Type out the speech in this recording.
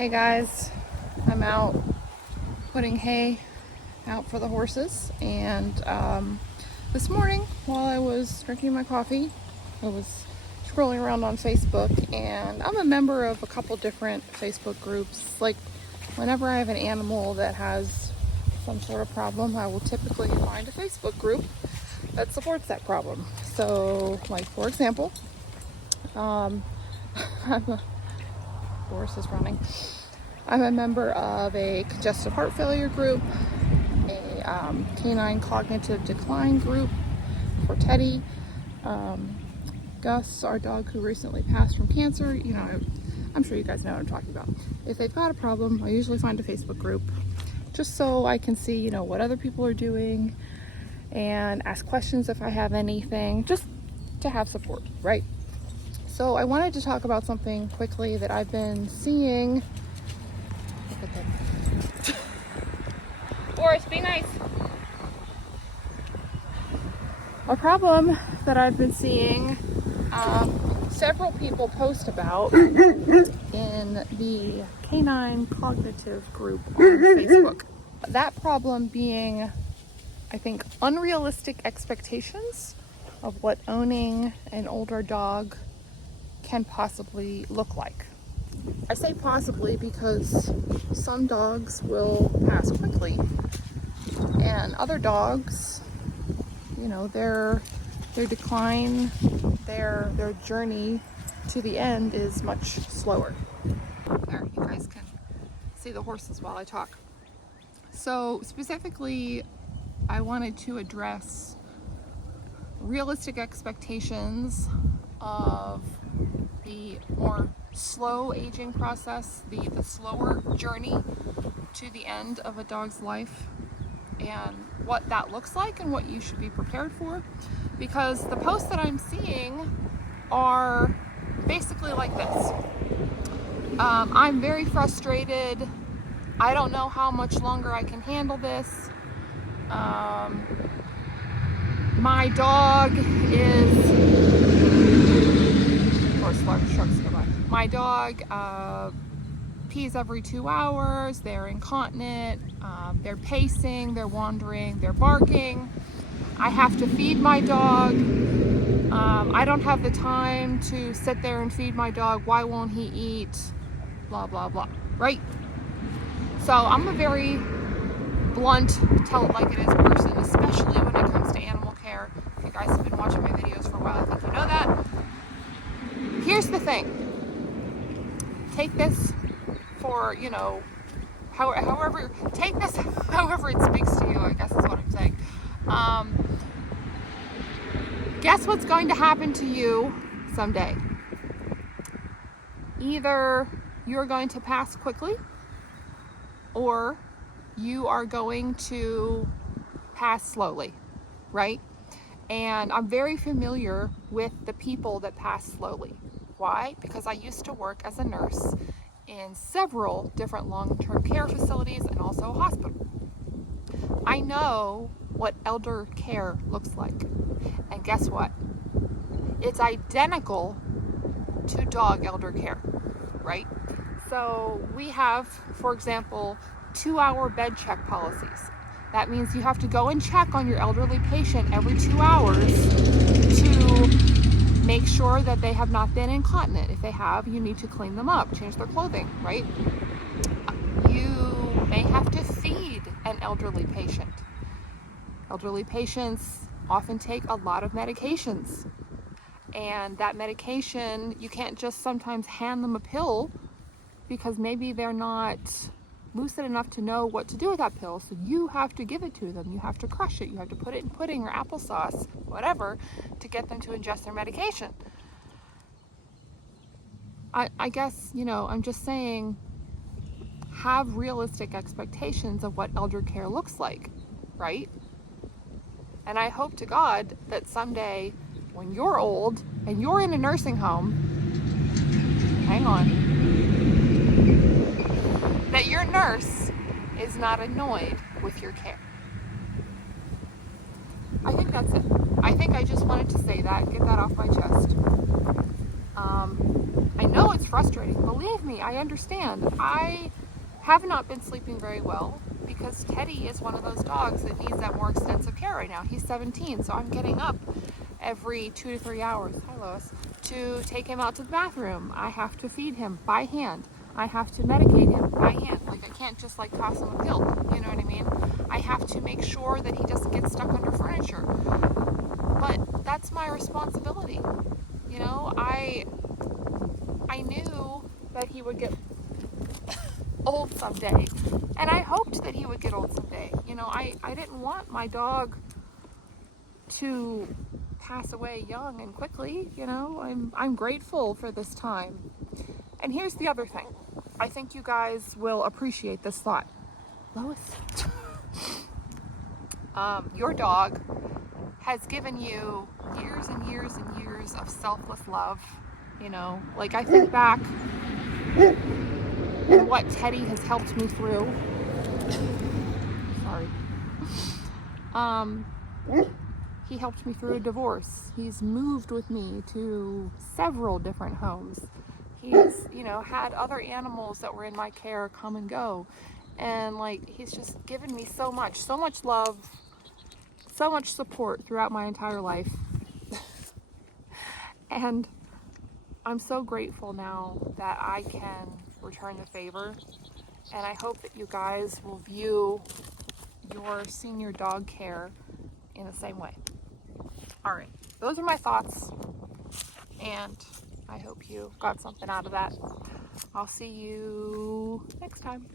Hey guys, I'm out putting hay out for the horses, and this morning while I was drinking my coffee, I was scrolling around on Facebook, and I'm a member of a couple different Facebook groups. Like, whenever I have an animal that has some sort of problem, I will typically find a Facebook group that supports that problem. So, like, for example, I'm a horse is running. I'm a member of a congestive heart failure group, a canine cognitive decline group for Teddy, Gus, our dog who recently passed from cancer. You know, I'm sure you guys know what I'm talking about. If they've got a problem, I usually find a Facebook group just so I can see, you know, what other people are doing and ask questions if I have anything, just to have support, right? So I wanted to talk about something quickly that I've been seeing. Boris, be nice. A problem that I've been seeing several people post about in the canine cognitive group on Facebook. That problem being, I think, unrealistic expectations of what owning an older dog can possibly look like. I say possibly because some dogs will pass quickly, and other dogs, you know, their decline, their journey to the end is much slower. There, you guys can see the horses while I talk. So specifically, I wanted to address realistic expectations of the more slow aging process, the slower journey to the end of a dog's life, and what that looks like and what you should be prepared for. Because the posts that I'm seeing are basically like this. I'm very frustrated. I don't know how much longer I can handle this. My dog is... My dog pees every 2 hours, they're incontinent, they're pacing, they're wandering, they're barking. I have to feed my dog. I don't have the time to sit there and feed my dog. Why won't he eat? Blah, blah, blah, right? So I'm a very blunt, tell it like it is person, especially when it comes to animal care. If you guys have been watching my videos for a while, I think you know that. Here's the thing. Take this for, you know, however, take this however it speaks to you, I guess is what I'm saying. Guess what's going to happen to you someday? Either you're going to pass quickly, or you are going to pass slowly, right? And I'm very familiar with the people that pass slowly. Why? Because I used to work as a nurse in several different long-term care facilities and also a hospital. I know what elder care looks like. And guess what? It's identical to dog elder care, right? So we have, for example, 2-hour bed check policies. That means you have to go and check on your elderly patient every 2 hours to make sure that they have not been incontinent. If they have, you need to clean them up, change their clothing, right? You may have to feed an elderly patient. Elderly patients often take a lot of medications. And that medication, you can't just sometimes hand them a pill because maybe they're not lucid enough to know what to do with that pill. So you have to give it to them. You have to crush it. You have to put it in pudding or applesauce, whatever, to get them to ingest their medication. I guess, you know, I'm just saying, have realistic expectations of what elder care looks like, right? And I hope to God that someday when you're old and you're in a nursing home, hang on, that your nurse is not annoyed with your care. I think that's it. I think I just wanted to say that, get that off my chest. I know it's frustrating. Believe me, I understand. I have not been sleeping very well because Teddy is one of those dogs that needs that more extensive care right now. He's 17, so I'm getting up every 2 to 3 hours, hi Lois, to take him out to the bathroom. I have to feed him by hand. I have to medicate him by hand. Like, I can't just like toss him a pill, you know what I mean? I have to make sure that he doesn't get stuck under furniture. But that's my responsibility. You know, I knew that he would get old someday, and I hoped that he would get old someday. You know, I didn't want my dog to pass away young and quickly. You know, I'm grateful for this time. And here's the other thing. I think you guys will appreciate this thought. Lois, your dog has given you years and years and years of selfless love. You know, like, I think back to what Teddy has helped me through. Sorry. He helped me through a divorce. He's moved with me to several different homes. He's, you know, had other animals that were in my care come and go. And like, he's just given me so much love, so much support throughout my entire life. And I'm so grateful now that I can return the favor. And I hope that you guys will view your senior dog care in the same way. All right, those are my thoughts, and I hope you got something out of that. I'll see you next time.